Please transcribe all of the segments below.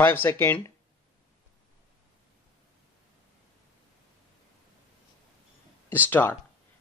5 seconds. Start.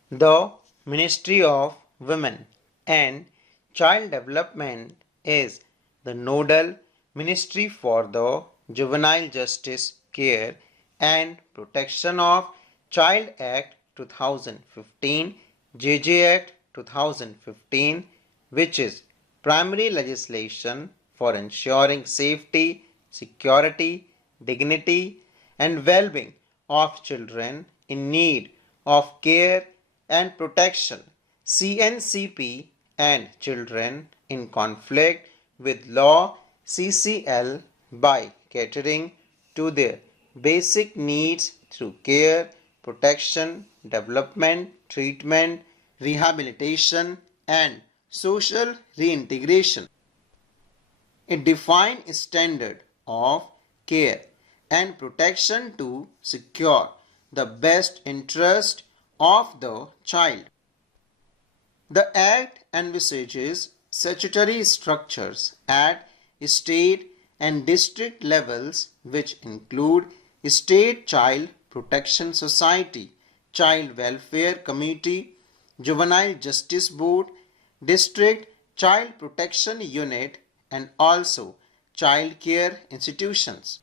The Ministry of Women and Child Development is the nodal ministry for the Juvenile Justice Care and Protection of Child Act 2015, JJ Act 2015, which is primary legislation for ensuring safety, security, dignity, and well-being of children in need of care and protection, CNCP, and children in conflict with law, CCL, by catering to their basic needs through care, protection, development, treatment, rehabilitation, and social reintegration. It defines a standard of care and protection to secure the best interest of the child. The Act envisages statutory structures at state and district levels, which include State Child Protection Society, Child Welfare Committee, Juvenile Justice Board, District Child Protection Unit, and also child care institutions.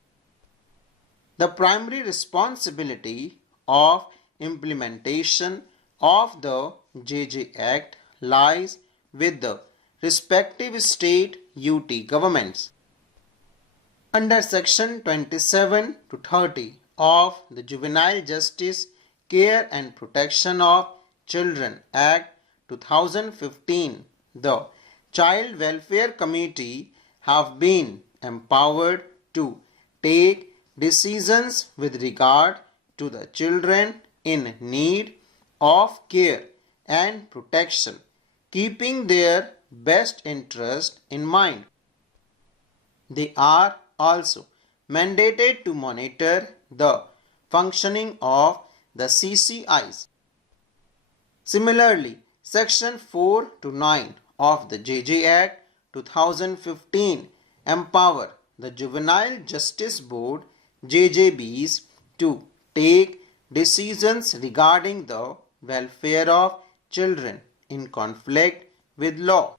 The primary responsibility of implementation of the JJ Act lies with the respective state UT governments. Under Section 27 to 30 of the Juvenile Justice Care and Protection of Children Act 2015, the Child Welfare Committee have been empowered to take decisions with regard to the children in need of care and protection, keeping their best interest in mind. They are also mandated to monitor the functioning of the CCIs. Similarly, Section 4 to 9 of the JJ Act 2015 empower the Juvenile Justice Board JJBs to take decisions regarding the welfare of children in conflict with law.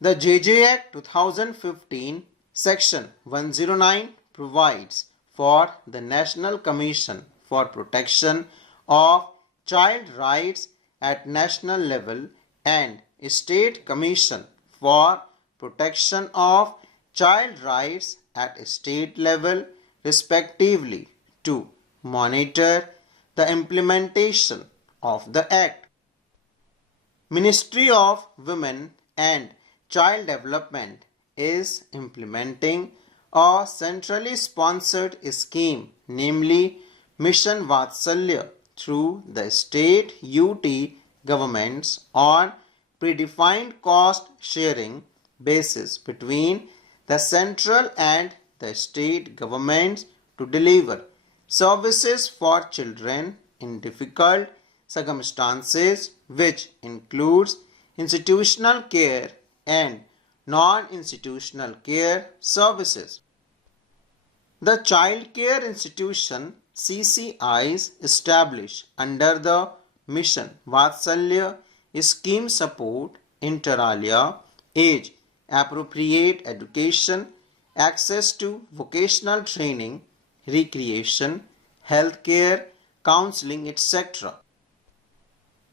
The JJ Act 2015 Section 109 provides for the National Commission for Protection of Child Rights at national level and a State Commission for Protection of Child Rights at a state level respectively to monitor the implementation of the Act. Ministry of Women and Child Development is implementing a centrally sponsored scheme, namely Mission Vatsalya, through the state UT governments on predefined cost sharing basis between the central and the state governments to deliver services for children in difficult circumstances, which includes institutional care and non-institutional care services. The child care institution CCIs established under the Mission Vatsalya scheme support inter alia age appropriate education, access to vocational training, recreation, health care, counseling, etc.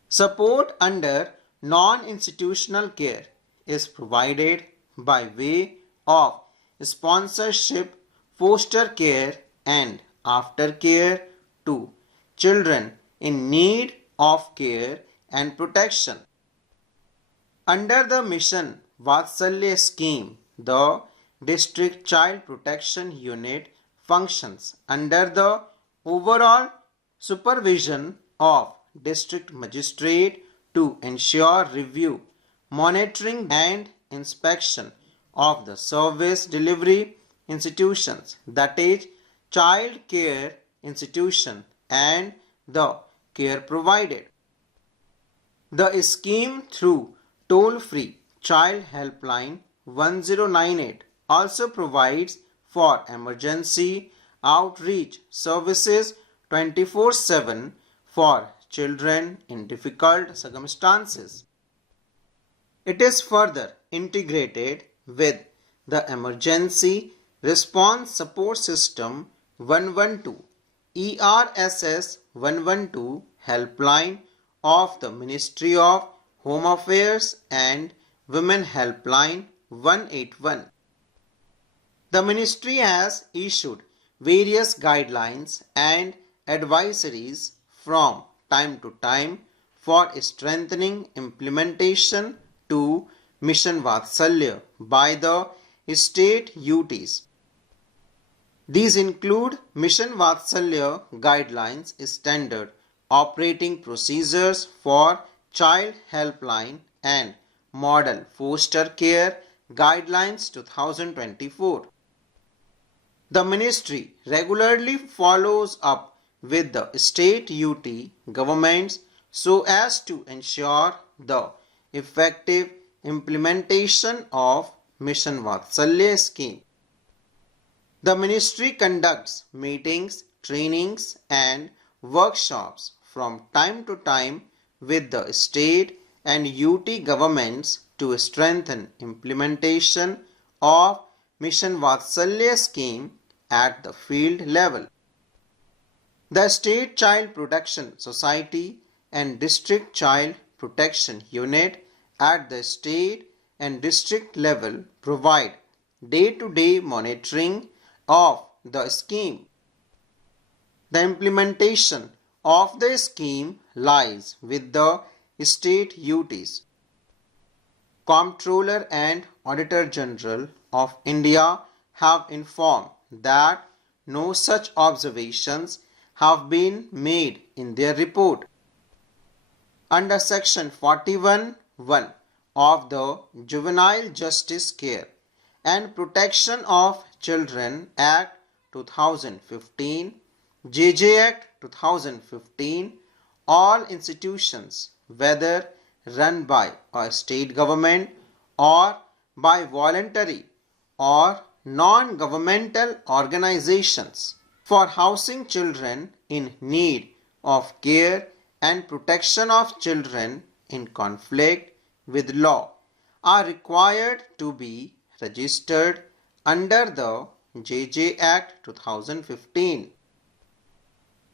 Support under non-institutional care is provided by way of sponsorship, foster care, and aftercare to children in need of care and protection. Under the Mission Vatsalya scheme, the District Child Protection Unit functions under the overall supervision of District Magistrate to ensure review, monitoring and inspection of the service delivery institutions, that is, child care institution and the care provided. The scheme through toll-free child helpline 1098 also provides for emergency outreach services 24/7 for children in difficult circumstances. It is further integrated with the Emergency Response Support System 112 ERSS 112 helpline of the Ministry of Home Affairs and Women Helpline 181. The ministry has issued various guidelines and advisories from time to time for strengthening implementation to Mission Vatsalya by the state UTs. These include Mission Vatsalya Guidelines Standard Operating Procedures for Child Helpline and Model Foster Care Guidelines 2024. The ministry regularly follows up with the state UT governments so as to ensure the effective implementation of Mission Vatsalya scheme. The ministry conducts meetings, trainings and workshops from time to time with the state and UT governments to strengthen implementation of Mission Vatsalya scheme at the field level. The State Child Protection Society and District Child Protection Unit at the state and district level provide day-to-day monitoring of the scheme. The implementation of the scheme lies with the state UTs. Comptroller and Auditor General of India have informed that no such observations have been made in their report. Under Section 41(1) of the Juvenile Justice Care and Protection of Children Act 2015, JJ Act 2015, all institutions, whether run by a state government or by voluntary or non-governmental organizations for housing children in need of care and protection of children in conflict with law, are required to be registered under the JJ Act 2015.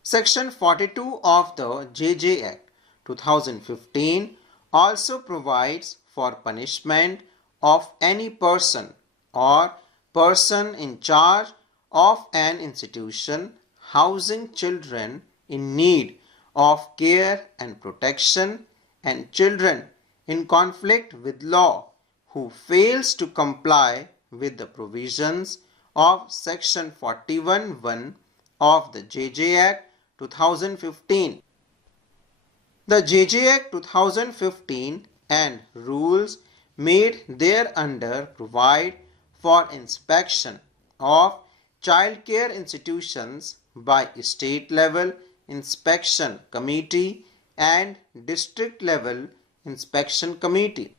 Section 42 of the JJ Act 2015 also provides for punishment of any person or person in charge of an institution housing children in need of care and protection and children in conflict with law who fails to comply with the provisions of Section 41(1) of the JJ Act 2015. The JJ Act 2015 and rules made thereunder provide for inspection of child care institutions by state level inspection committee and district level inspection committee.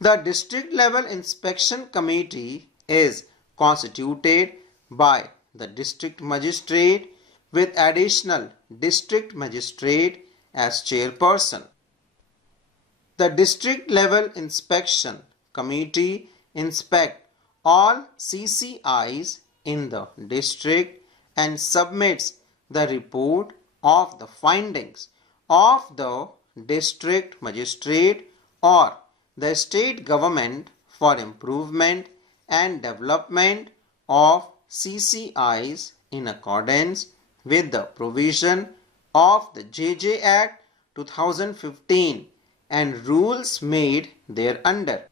The district level inspection committee is constituted by the district magistrate with additional district magistrate as chairperson. The district level inspection committee inspects all CCIs in the district and submits the report of the findings of the district magistrate or the state government for improvement and development of CCIs in accordance with the provision of the JJ Act 2015 and rules made thereunder.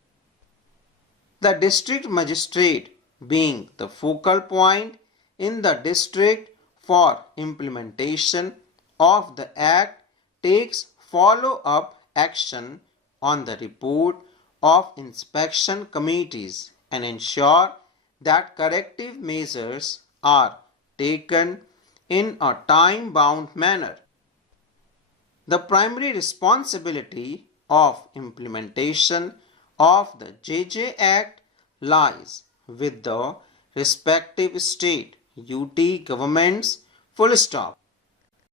The district magistrate, being the focal point in the district for implementation of the Act, takes follow-up action on the report of inspection committees and ensure that corrective measures are taken in a time-bound manner. The primary responsibility of implementation of the JJ Act lies with the respective state UT governments full stop.